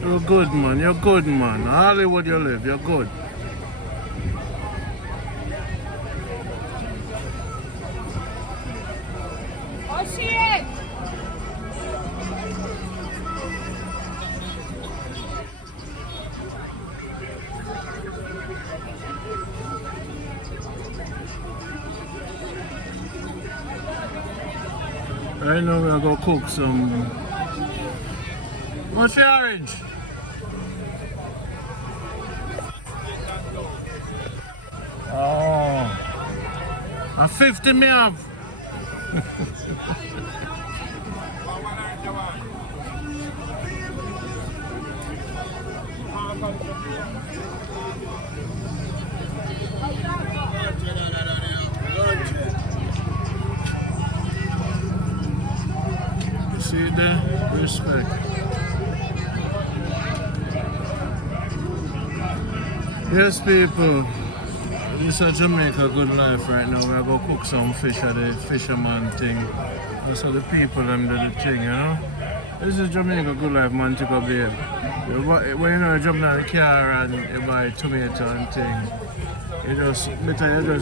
You're good, man. You're good, man. Hollywood you live. You're good. Oh, shit! Right now we're gonna cook some. What's the orange? Oh, a 50 me have. You see there? Respect. Yes, people. This is Jamaica good life right now. We're going to cook some fish at the Fisherman thing. That's how the people them do the thing, you know. This is Jamaica good life, Montego Bay. When you know you jump in the car and you buy tomato and thing, you just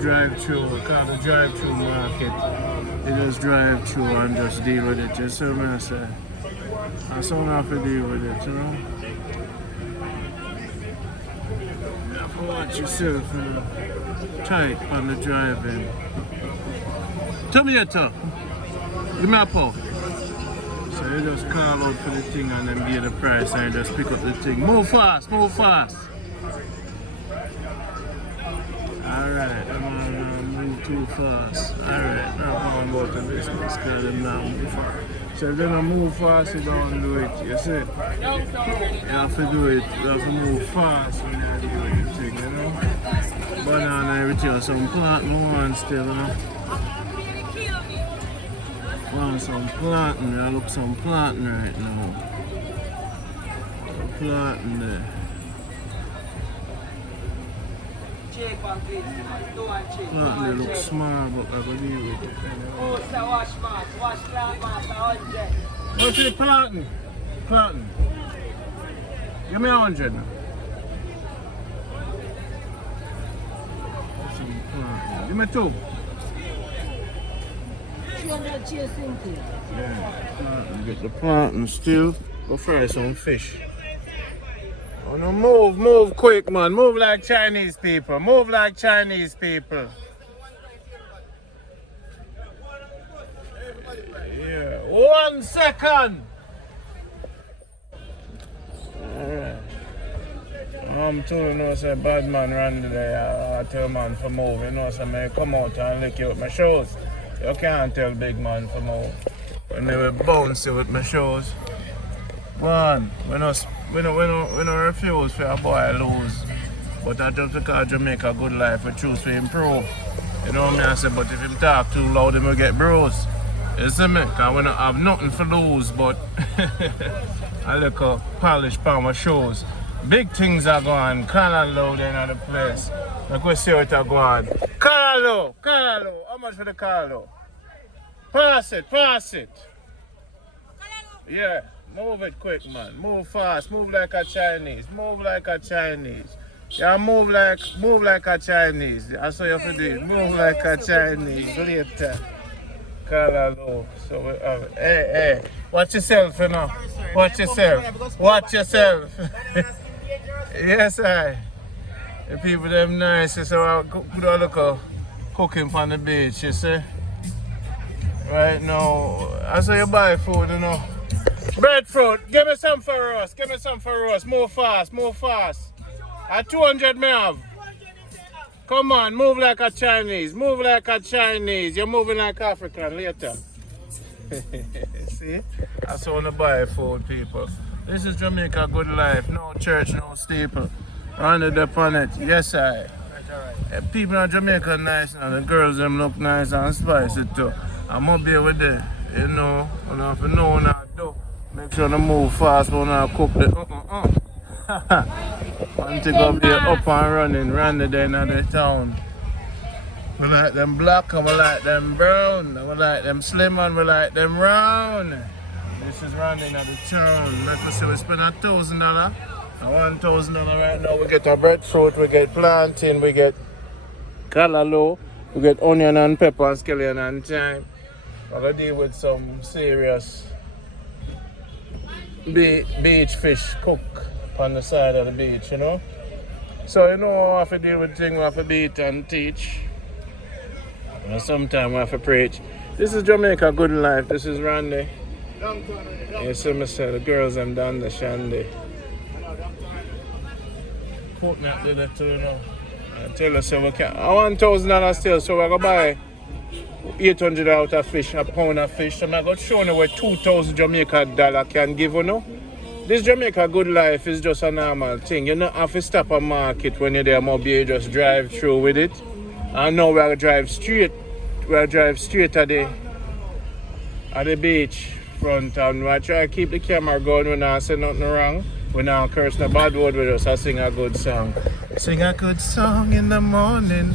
drive through, because the drive through market. You just drive through and just deal with it. You see what I say? And someone have to deal with it, you know. You have to watch yourself, you know. Tight on the driving. Tomato. Give me a pull. So you just call out for the thing and then give the price and you just pick up the thing. Move fast, move fast. Alright, I'm gonna move too fast. Alright, now I'm going about the business because I'm not moving. So if you don't move fast, you don't do it. You see? You have to do it. You have to move fast when you do the thing, you know? Banana and everything, some plantain one still, you know? Want some plantain, I look some plantain right now. Some plantain there. Plantain they look small, but I will deal with it. What's the plantain? Plantain. Give me 100 now. Give me 2. Yeah, get the plantain still. Go fry some fish. Oh no, move quick, man. Move like Chinese people. Move like Chinese people. Yeah, 1 second. Alright. I'm told you know, say bad man ran today. I tell man for move. You know, so I come out and lick you with my shoes. You can't tell big man for move. When they were bouncy with my shoes. Go on. We don't refuse for a boy lose. But I just because Jamaica good life, we choose to improve. You know what I say? But if him talk too loud, he will get bruised. You see me? Because we don't have nothing for lose, but I look a polish on my shoes. Big things are going. Callaloo in the place. Like we see what are going. Callaloo! How much for the callaloo? Pass it. Yeah, move it quick, man. Move fast. Move like a Chinese. Yeah, move like a Chinese. That's what you have to do. Move like a Chinese. Later. Callaloo. So we have, hey, watch yourself, you know. Watch yourself. Watch yourself. Yes, I. The people them nice, so I go look at cooking on the beach, you see. Right now, I saw you buy food, you know. Breadfruit, give me some for us. Give me some for us. Move fast, move fast. At 200 me have. Come on, move like a Chinese. Move like a Chinese. You're moving like African later. See? I saw want to buy food, people. This is Jamaica good life. No church, no steeple. Under the planet. Yes, I. People in Jamaica nice now. The girls them look nice and spicy too. I'm up here with them. You know, you have to know what I do. Make sure to move fast when I cook the Montego Bay up and running, randy there in the town. We like them black and we like them brown. We like them slim and we like them round. This is running at the town. Like we say, we spend $1,000. $1,000 right now. We get a breadfruit, we get plantain, we get callaloo, we get onion and pepper and scallion and thyme. We're going to deal with some serious beach fish cook on the side of the beach, you know. So, you know, I have to deal with things, we have to beat and teach. And sometimes we have to preach. This is Jamaica good life. This is Randy. You see me say, the girls them done the shandy. Coconut did it too, you know. I tell you, so we can. $1,000 still, so we're going to buy 800 out of fish, a pound of fish. So I'm going to show you where 2,000 Jamaica dollar can give you, no? This Jamaica good life is just a normal thing. You don't have to stop a market when you're there, maybe you just drive through with it. And now we're going to drive straight. We'll drive straight at the beach front, and we'll try to keep the camera going. We're not saying nothing wrong. We're not cursing a bad word with us. I sing a good song. Sing a good song in the morning.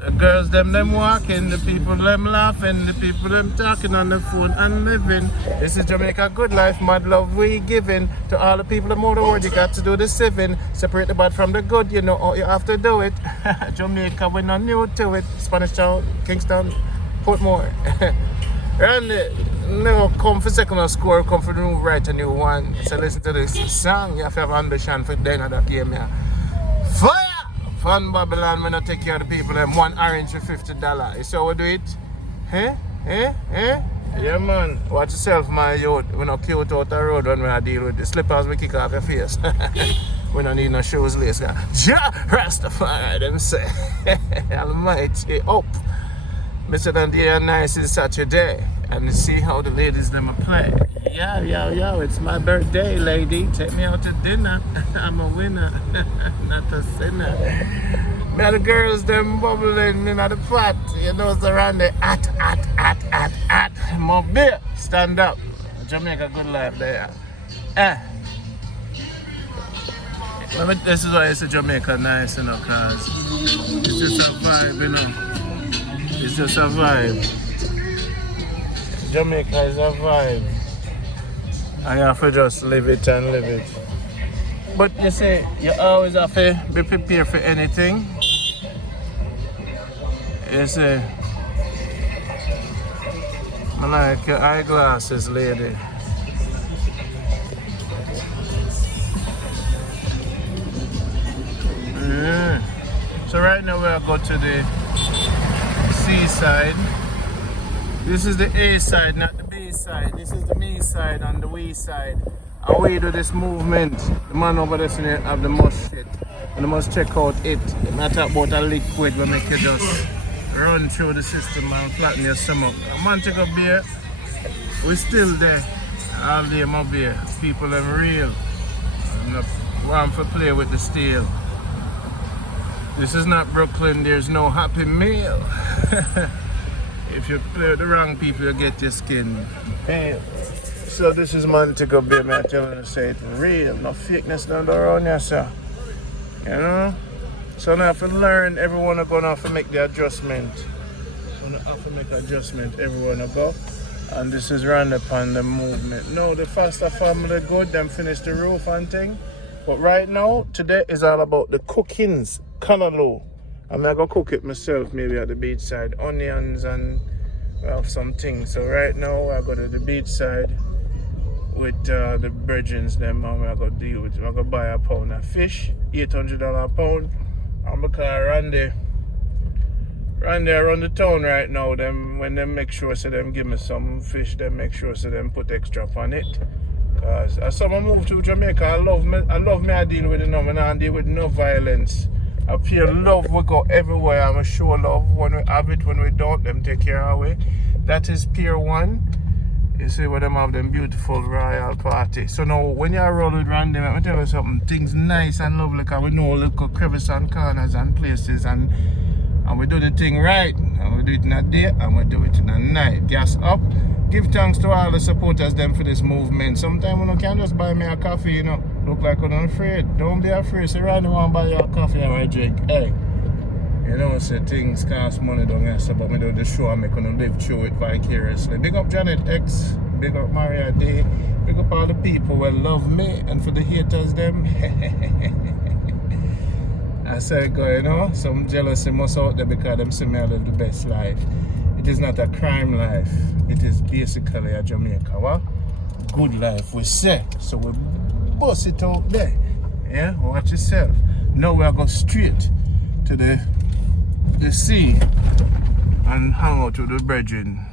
The girls them walking, the people them laughing, the people them talking on the phone and living. This is Jamaica good life, mad love we giving. To all the people that move the world, you got to do the saving. Separate the bad from the good, you know how you have to do it. Jamaica, we're not new to it. Spanish Town, Kingston, Portmore. Randy, never come for second or score, come for the new right a new one. So listen to this song, you have to have ambition for the end of that game here. Fire! Fun Babylon, when I take care of the people, them one orange for $50. You see how we do it? Yeah, man. Watch yourself, my youth. We not cute out the road when we deal with the slippers we kick off your face. We don't need no shoes lace. Ja, Rastafari, them say. Almighty, up. Mr. Dandia, nice is such a day. And see how the ladies them play. Yo, it's my birthday, lady. Take me out to dinner. I'm a winner, not a sinner. Now the girls them bubbling in the pot. You know it's around the at. More beer. Stand up. Jamaica good life there. This is why it's a Jamaica nice, you know, cause it's just a vibe, you know. It's just a vibe. Jamaica is a vibe. I have to just live it and live it. But you see, you always have to be prepared for anything. You see, I like your eyeglasses, lady. So right now we'll go to the seaside. This is the A side, not the B side. This is the me side and the we side. And we do this movement. The man over there have the must shit. And you must check out it. Not about a liquid will make you just run through the system and flatten your stomach. Montego Bay, we still there. All day my beer. People them real. I'm not want to play with the steel. This is not Brooklyn, there's no happy meal. If you play with the wrong people, you get your skin pale. So this is Montego Bay, man. I'm telling you, say it's real. No fakeness down around here, sir. You know? So now I have to learn, everyone are going to have to make the adjustment. Going to have to make adjustment, everyone will go. And this is round upon the movement. No, the faster family good, them finish the roof and thing. But right now, today is all about the cookings, callaloo. I'm gonna cook it myself, maybe at the beachside, onions and some things. So right now, I go to the beachside with the brethren them, and I'm gonna deal with. I'm gonna buy a pound of fish, $800 a pound. And because Randy around the town right now, them when they make sure so them give me some fish, they make sure so them put extra on it. Cause as someone move to Jamaica, I love me I deal with it now, and I deal with no violence. I feel love we go everywhere. I'm show love when we have it, when we don't, them take care of it. That is Pier 1. You see where them have them beautiful royal party. So now when you roll with Randy, let me tell you something, things nice and lovely, because we know little crevices and corners and places, and we do the thing right, and we do it in a day, and we do it in a night. Gas up. Give thanks to all the supporters them for this movement. Sometimes you can just buy me a coffee, you know. Look like you're not afraid. Don't be afraid. Say, Randy want to buy you a coffee or a drink. Hey, you know, say things cost money, don't you say, but me do the show and make you live through it vicariously. Big up Janet X, big up Maria D, big up all the people who love me, and for the haters them. I say go, you know, some jealousy must out there because them see me I live the best life. It is not a crime life. It is basically a Jamaica, what? Good life, we say. So we bust it out there. Yeah, watch yourself. Now we'll go straight to the sea and hang out with the brethren.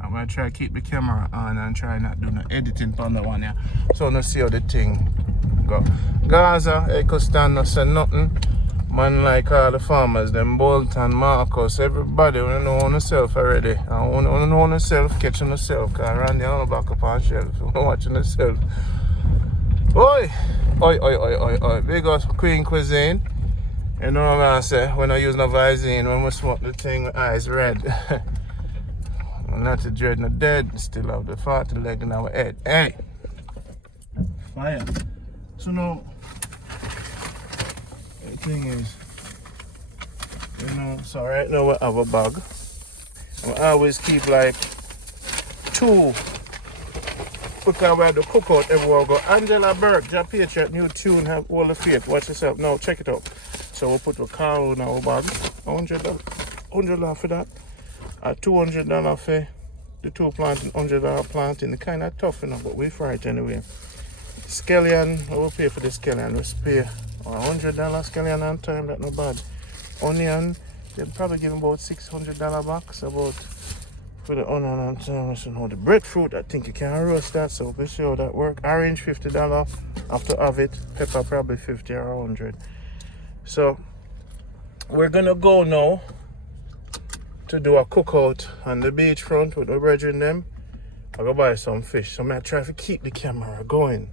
I'm gonna try to keep the camera on and try not do no editing on the one here. So let's see how the thing go. Gaza, I could stand no say nothing. Man, like all the farmers, them Bolton, Marcus, everybody wanna know on yourself already. I wanna know on yourself, catching yourself, because Randy on the back up on shelf, watching yourself. Oi! Oi. Big up Queen Cuisine. You know what I'm say? When I use no Visine, when we smoke the thing with eyes red. Not the dread, no dead, still have the fat leg in our head. Hey! Fire. So now, thing is, you know, so right now we have a bag. I always keep like 2, because we have the cookout everywhere go. Angela Burke, Jah Patriot, new tune, have all the faith. Watch yourself. Now check it out. So we'll put a car in our bag. $100 for that. $200 for the 2 planting, $100 planting. It's kind of tough, you know, but we fry it anyway. Scallion, I will pay for the scallion. We'll pay $100 scallion on time, that's not bad. Onion, they'll probably give about $600 back, so about for the onion on time. So now the breadfruit, I think you can roast that, so we'll see how that work. Orange, $50 after have it. Pepper, probably 50 or 100. So we're gonna go now to do a cookout on the beachfront with the brethren them. I'll go buy some fish, so I'm gonna try to keep the camera going.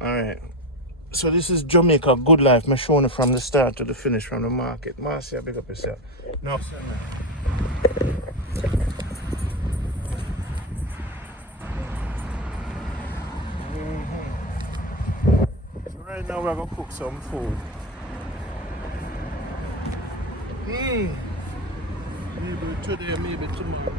Alright. So this is Jamaica good life. I'm showing it from the start to the finish, from the market. Marcia, big up yourself. No, sir, So right now we're gonna cook some food. Maybe today, maybe tomorrow.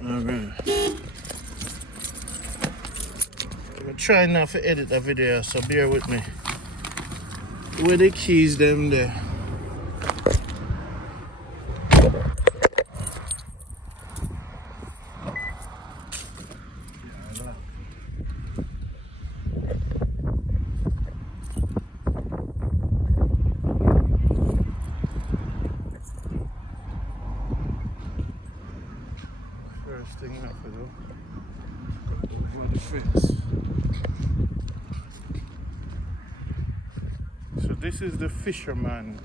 Alright. I'm trying not to edit the video, so bear with me. Where the keys them there? First thing I have to do, go over the fence. So this is the Fisherman.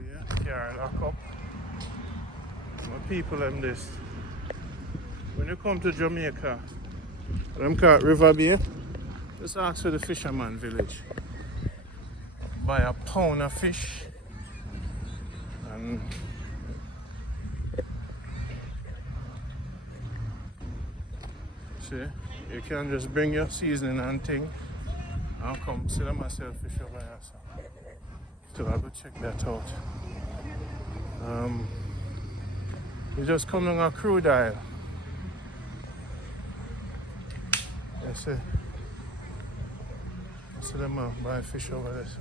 Yeah, car lock up. My people them this. When you come to Jamaica, them call River Bay, just ask for the Fisherman village. Buy a pound of fish and see, you can just bring your seasoning and thing I'll come see them myself fish over here. So I'll go check that out. We just come on a crude aisle. I see them buy fish over there. So.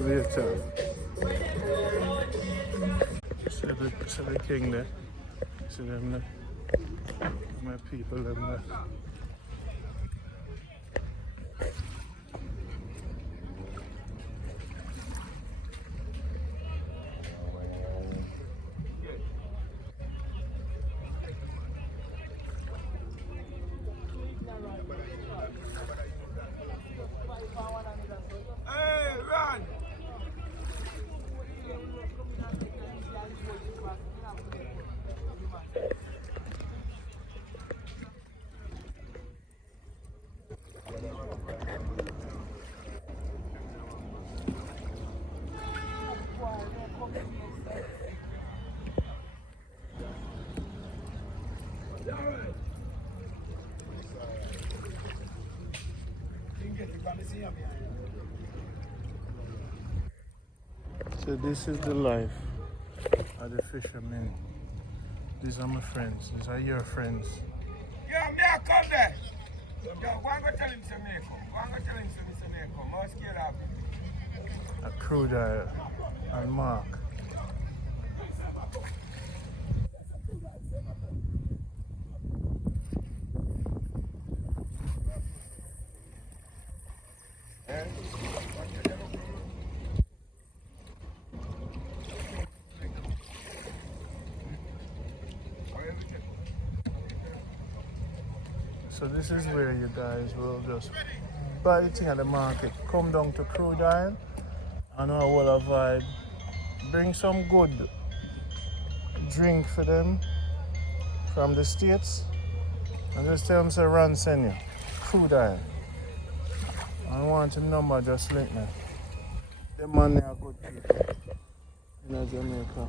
Later. See the king there. See them there. My people them there. So this is the life of the fishermen. These are my friends. These are your friends. Yeah, me I come there. Yo, go and go tell him to me come. Go and go tell him to me come. I'm scared of him. A crude oil and Mark. So this is where you guys will just buy the thing at the market, come down to crude oil and our whole of vibe, bring some good drink for them from the States and just tell them say Ron send you crude oil. I want your number, just link me. Them man they are good people in Jamaica.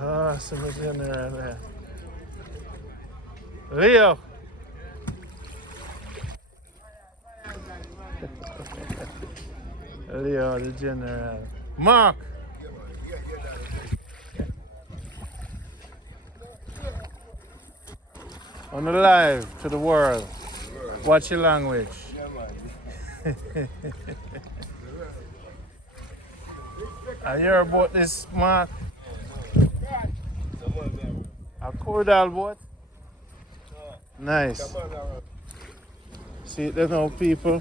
Ah, somebody's in there, man. Leo! Leo, the general. Mark! On the live to the world. Watch your language. I hear about this, Mark. A cordial boat? Nice. See there now, people.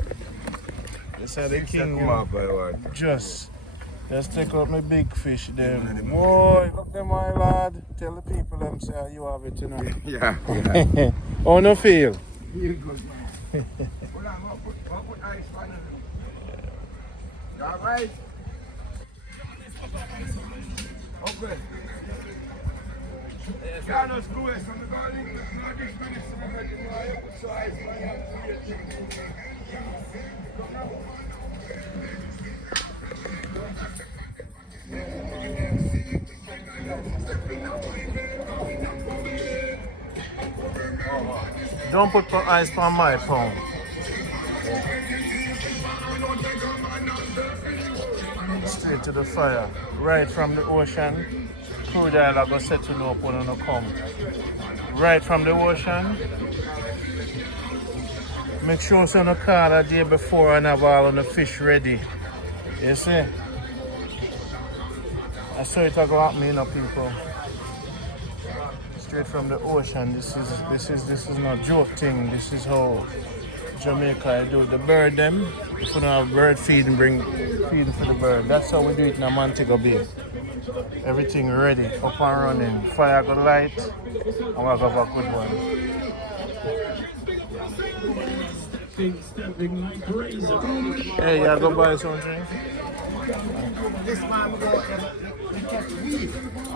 This is the king. Just take out my big fish them. Boy, look them my lad. Tell the people them say you have it, you know. Yeah. Oh no feel. You good man. Hold on, I'll put ice on it. You alright? Okay. Yeah, no screw it. I'm going to this minute. I'm going to put some ice on it. Don't put ice on my phone. straight to the fire. Right from the ocean. Crude oil I go settle up when I come. Right from the ocean. Make sure so no call the day before and have all of the fish ready. You see? That's how it go happen, you know, people. Straight from the ocean. This is not joke thing. This is how Jamaica do the bird them. If you don't have bird feed and bring feed for the bird. That's how we do it in Montego Bay. Everything ready, up and running. Fire go light, and we have a good one. Hey, you go buy some drink? This man we catch weed.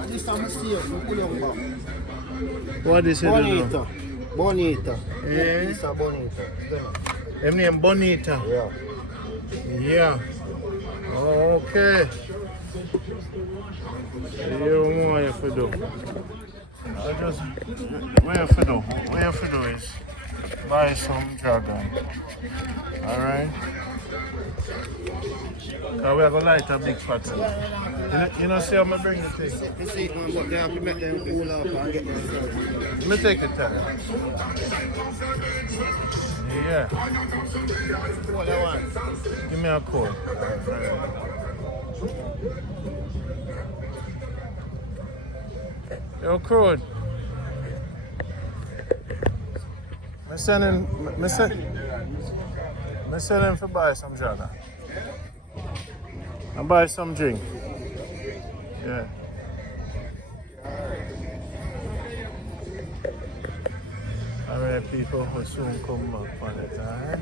This time we see it, we pull him back. What is it? Bonita. Bonita. Eh? This is a bonita. Them name Bonita. Yeah. Yeah. Okay. You what you have to do? What you have to do is buy some dragon. Alright? Because we have a light a big fat thing. You know see how I bring the thing? This is man, but they have to make them cool up and get them served. Let me take it time. Yeah. What they want? Give me a code. Yo, Crude. I send him to buy some jagger. And buy some drink. Yeah. Alright, people will soon come back on it, alright?